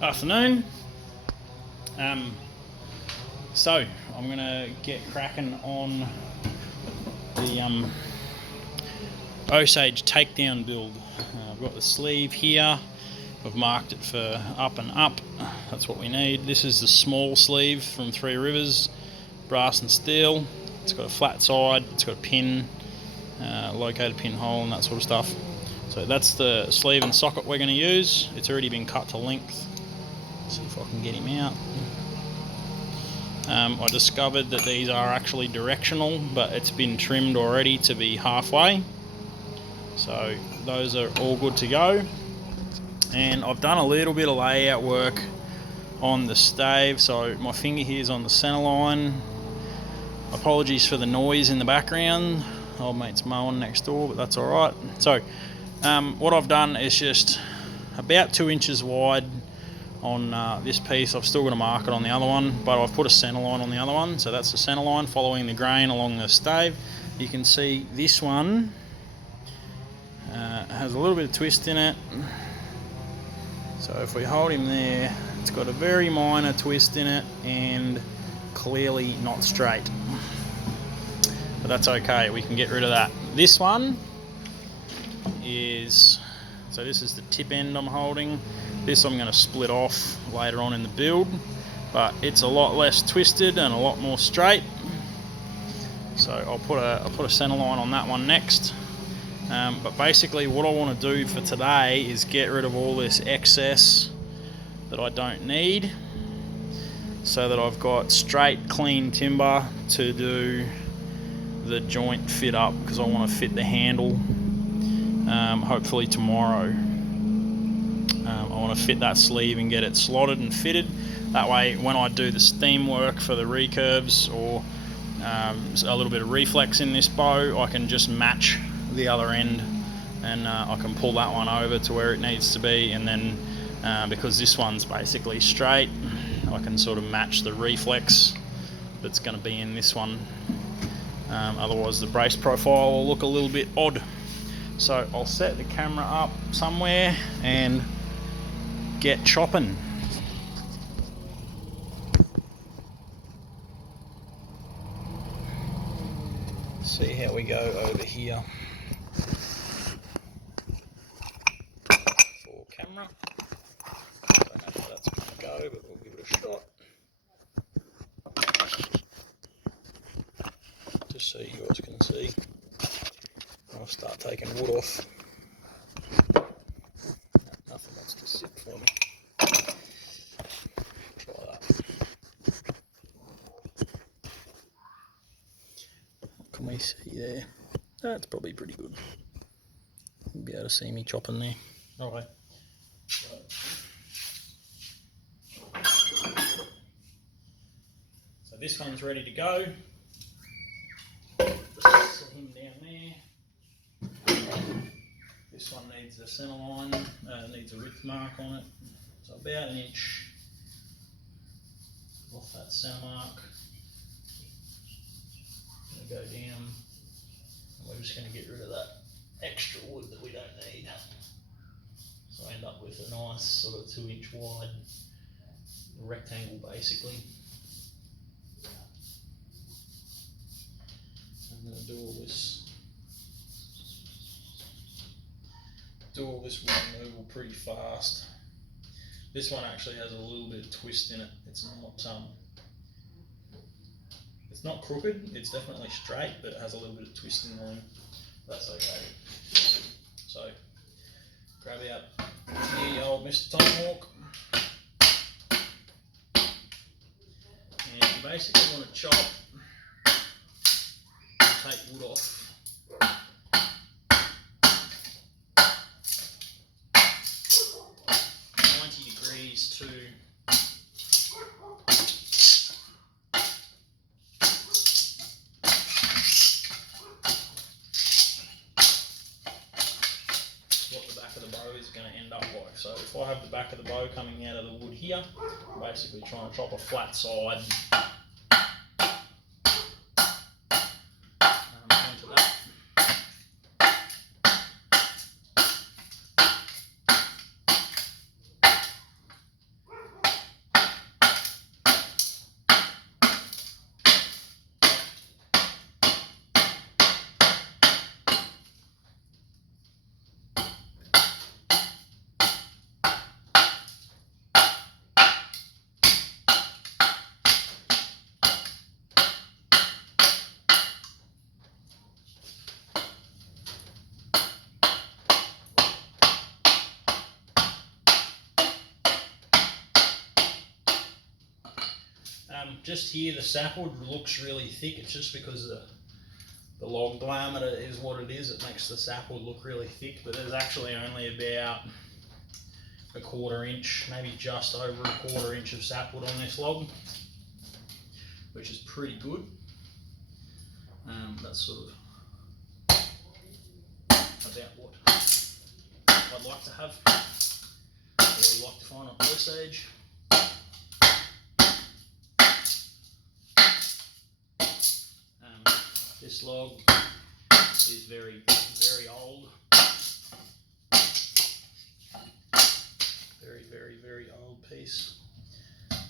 Afternoon. So I'm gonna get cracking on the Osage takedown build. I've got the sleeve here. I've marked it for up and up. That's what we need. This is the small sleeve from Three Rivers, brass and steel. It's got a flat side. It's got a pin, located pinhole and that sort of stuff. So that's the sleeve and socket we're going to use. It's already been cut to length. See if I can get him out. I discovered that these are actually directional, but it's been trimmed already to be halfway. So those are all good to go. And I've done a little bit of layout work on the stave. So my finger here is on the center line. Apologies for the noise in the background. Old mate's mowing next door, but that's all right. So what I've done is just about 2 inches wide on this piece. I've still got a mark it on the other one, but I've put a center line on the other one. So that's the center line following the grain along the stave. You can see this one has a little bit of twist in it. So if we hold him there, it's got a very minor twist in it and clearly not straight. But that's okay, we can get rid of that. This one is, so this is the tip end I'm holding. This I'm going to split off later on in the build, but it's a lot less twisted and a lot more straight. So I'll put a center line on that one next. But basically what I want to do for today is get rid of all this excess that I don't need, so that I've got straight, clean timber to do the joint fit up, because I want to fit the handle hopefully tomorrow. I want to fit that sleeve and get it slotted and fitted. That way when I do the steam work for the recurves or a little bit of reflex in this bow, I can just match the other end and I can pull that one over to where it needs to be, and then because this one's basically straight, I can sort of match the reflex that's going to be in this one. Otherwise the brace profile will look a little bit odd. So I'll set the camera up somewhere and get chopping. See how we go over here. For camera. Don't know how that's going to go, but we'll give it a shot. Just so you guys can see. I'll start taking wood off. No, nothing wants to sit for me. Try that. What can we see there? That's probably pretty good. You'll be able to see me chopping there. Alright. So this one's ready to go. Just set him down there. This one needs a center line, needs a width mark on it. So about 1 inch off that center mark. I'm going to go down, and we're just going to get rid of that extra wood that we don't need. So I end up with a nice sort of 2 inch wide rectangle basically. I'm going to do all this wood removal pretty fast. This one actually has a little bit of twist in it. It's not crooked, it's definitely straight, but it has a little bit of twist in there. That's okay. So grab out the old Mr. Tomahawk, and you basically want to chop and take wood off. 90 degrees to what the back of the bow is going to end up like. So if I have the back of the bow coming out of the wood here, I'm basically trying to chop a flat side onto that. Just here, the sapwood looks really thick. It's just because the log diameter is what it is. It makes the sapwood look really thick, but there's actually only about a 1/4 inch, maybe just over a 1/4 inch of sapwood on this log, which is pretty good. That's sort of about what I'd like to have, what we like to find on Osage. This log is very, very old. Very, very, very old piece.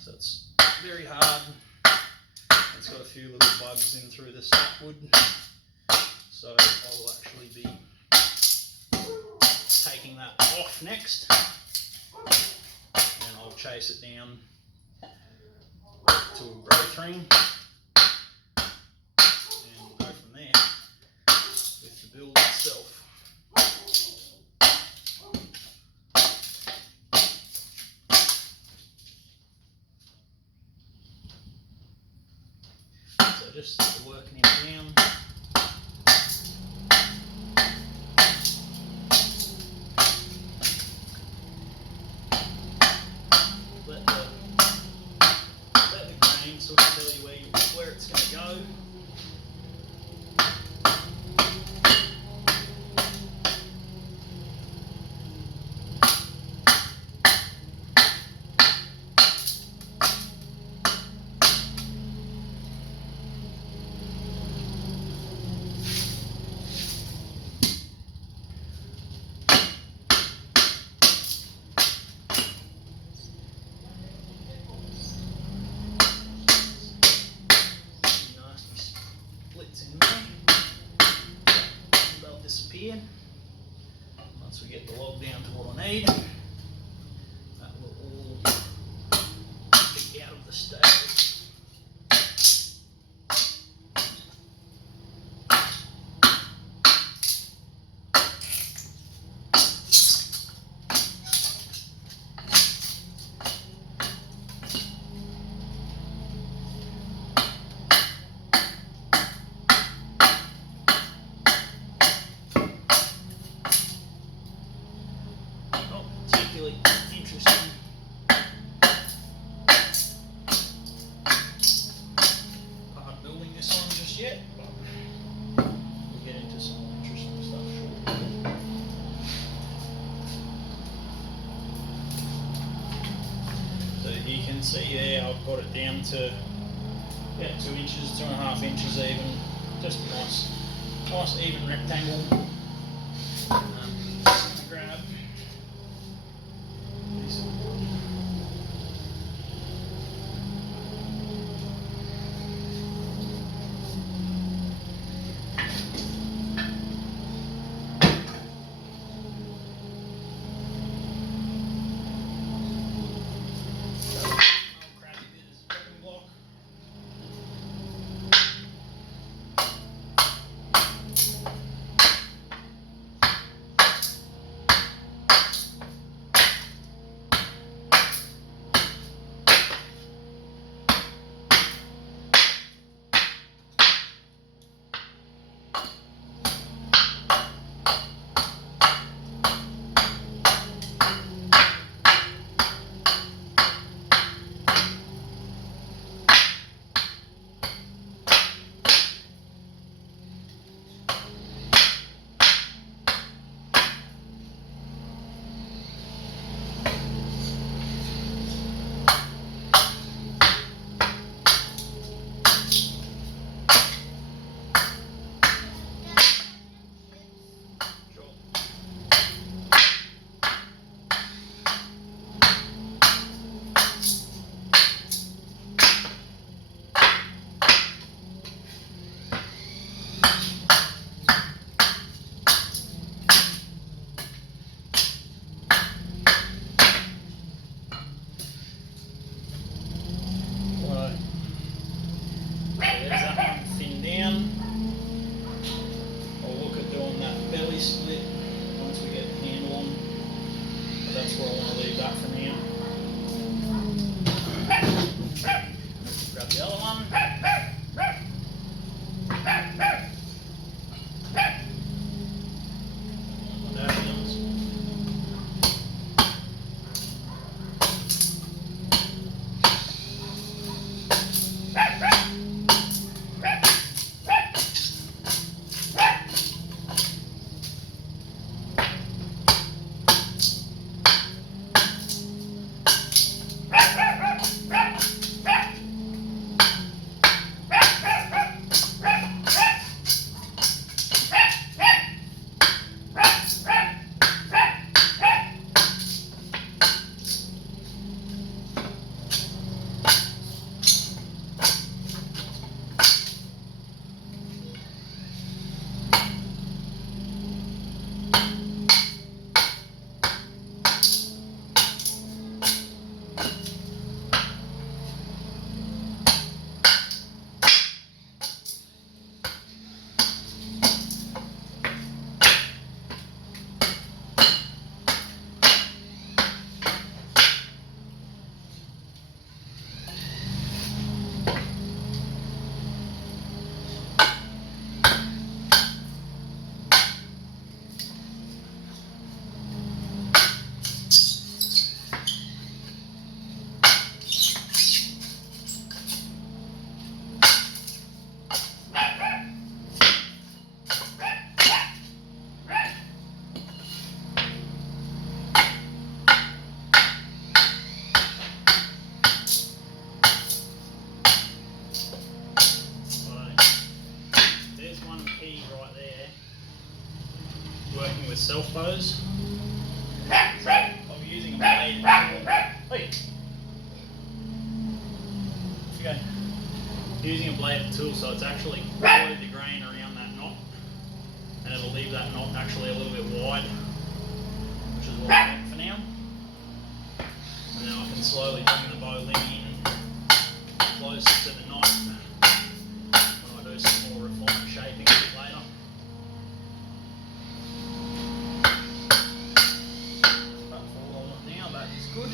So it's very hard. It's got a few little bugs in through the sapwood. So I will actually be taking that off next. And I'll chase it down to a growth ring. Build itself. So just working him down. Let the grain sort of tell you where it's going to go. Once we get the log down to what I need, that will all be out of the stove. Interesting. Part building this on just yet, but we'll get into some more interesting stuff shortly. So you can see there I've got it down to about 2 inches, 2.5 inches even. Just a nice even rectangle. Just going to grab self bows. So I'll be using a blade tool. Hey. Okay. Using a blade tool, so it's actually followed the grain around that knot, and it'll leave that knot actually a little bit wide, which is what I want for now. And then I can slowly bring the bow limb in closer to the knot when I do some more refined shaping a bit later. But for all I want now, that is good.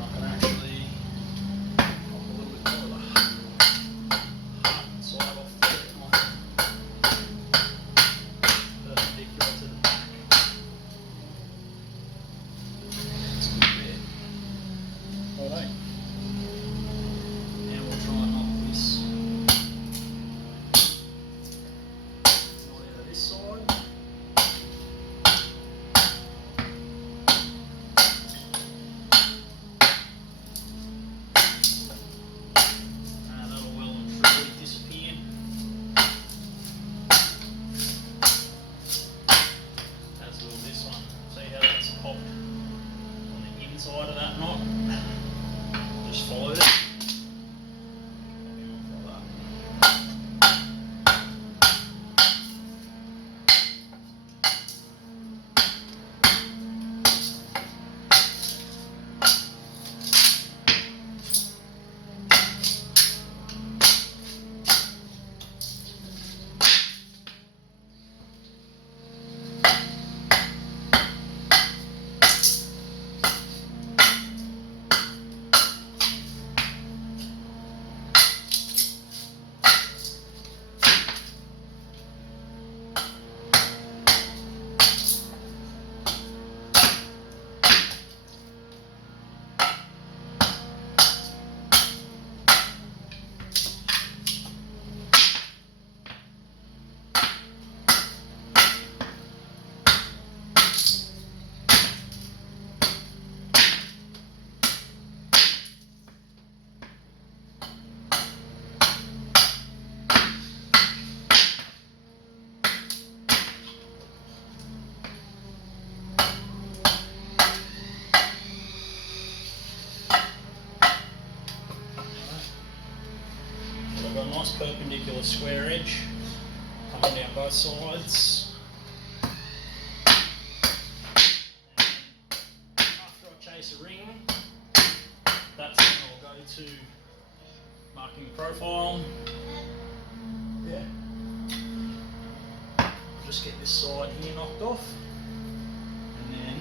I can actually pop a little bit more of the heart side off to get my perpendicular to the back. That's good there. Alright. Now we'll try and knock this knot out of this side. That'll well and truly disappear. As will this one. See how that's popped on the inside of that knot? Just followed it. Got a nice perpendicular square edge coming down both sides. And after I chase a ring, that's when I'll go to marking the profile. Yeah. Just get this side here knocked off, and then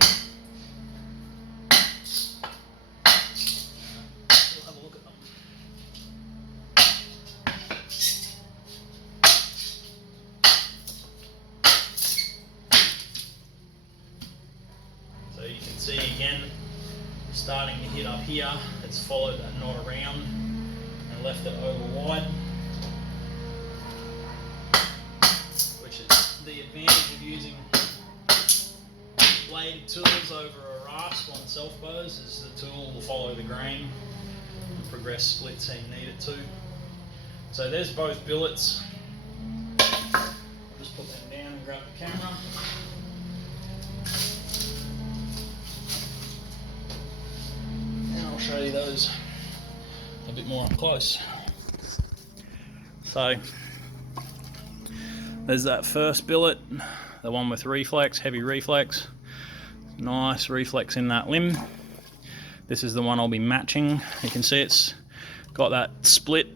we'll have a look at them. So you can see again, starting to hit up here, it's followed that knot around and left it over wide, which is the advantage of using bladed tools over a rasp on self bows, is the tool will follow the grain and progress splits how you need it to. So there's both billets. I'll just put them down and grab the camera. Show you those a bit more up close. So there's that first billet, the one with reflex, heavy reflex, nice reflex in that limb. This is the one I'll be matching. You can see it's got that split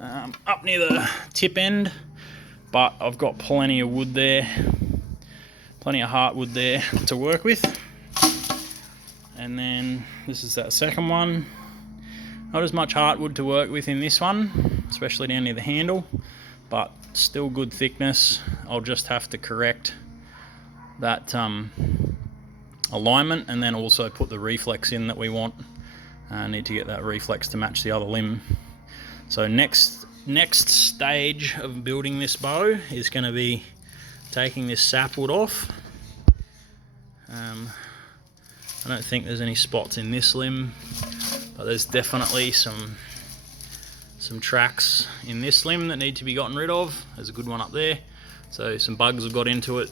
up near the tip end, but I've got plenty of wood there, plenty of heartwood there to work with. And then this is that second one. Not as much heartwood to work with in this one, especially down near the handle, but still good thickness. I'll just have to correct that alignment, and then also put the reflex in that we want. I need to get that reflex to match the other limb. So next stage of building this bow is going to be taking this sapwood off. I don't think there's any spots in this limb, but there's definitely some some tracks in this limb that need to be gotten rid of. There's a good one up there. So some bugs have got into it.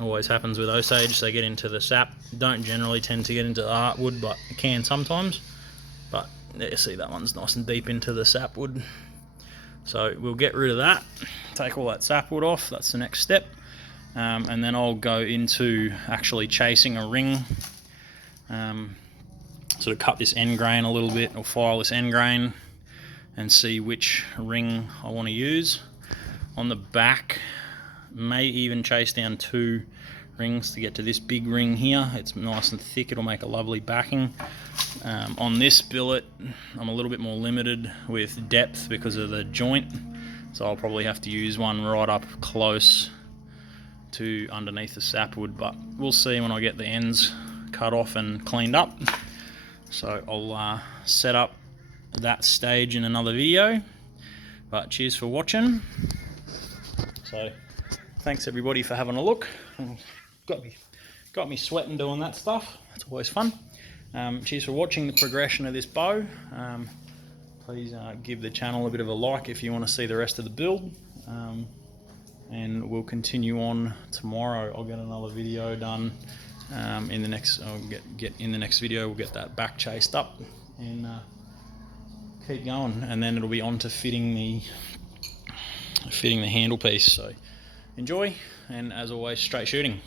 Always happens with Osage, they get into the sap. Don't generally tend to get into the heartwood, but it can sometimes. But there, see, that one's nice and deep into the sapwood. So we'll get rid of that, take all that sapwood off, that's the next step. And then I'll go into actually chasing a ring. Sort of cut this end grain a little bit, or file this end grain, and see which ring I want to use. On the back, may even chase down 2 rings to get to this big ring here. It's nice and thick, it'll make a lovely backing. On this billet, I'm a little bit more limited with depth because of the joint, so I'll probably have to use one right up close to underneath the sapwood, but we'll see when I get the ends cut off and cleaned up. So I'll set up that stage in another video, but cheers for watching. So thanks everybody for having a look. Got me sweating doing that stuff. It's always fun. Cheers for watching the progression of this bow. Please give the channel a bit of a like if you want to see the rest of the build. And we'll continue on tomorrow. I'll get another video done. In the next, I'll get in the next video. We'll get that back chased up and keep going. And then it'll be on to fitting the handle piece. So enjoy, and as always, straight shooting.